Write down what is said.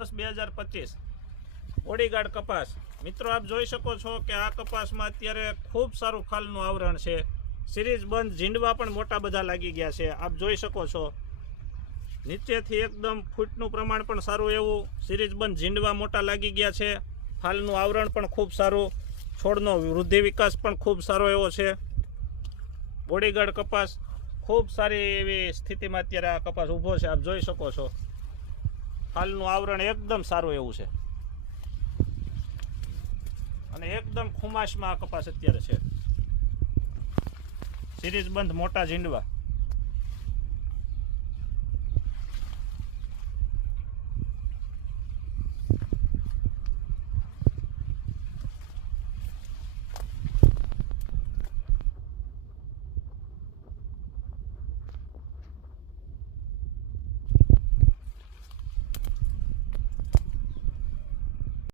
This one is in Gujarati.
10/2025 બોડીગાર્ડ કપાસ। મિત્રો આપ જોઈ શકો છો કે આ કપાસમાં અત્યારે ખૂબ સારું ફાલનું આવરણ છે। સિરીઝ બંધ ઝીંડવા પણ મોટા બધા લાગી ગયા છે। આપ જોઈ શકો છો નીચેથી એકદમ ફૂટનું પ્રમાણ પણ સારું એવું સિરીઝ બંધ ઝીંડવા મોટા લાગી ગયા છે। ફાલનું આવરણ પણ ખૂબ સારું, છોડનો વૃદ્ધિ વિકાસ પણ ખૂબ સારો એવો છે। બોડીગાર્ડ કપાસ ખૂબ સારી એવી સ્થિતિમાં અત્યારે આ કપાસ ઊભો છે। આપ જોઈ શકો છો ફાલનું આવરણ એકદમ સારું એવું છે અને એકદમ ખુમાશમાં આ કપાસ અત્યારે છે। સિરીઝ બંધ મોટા ઝીંડવા।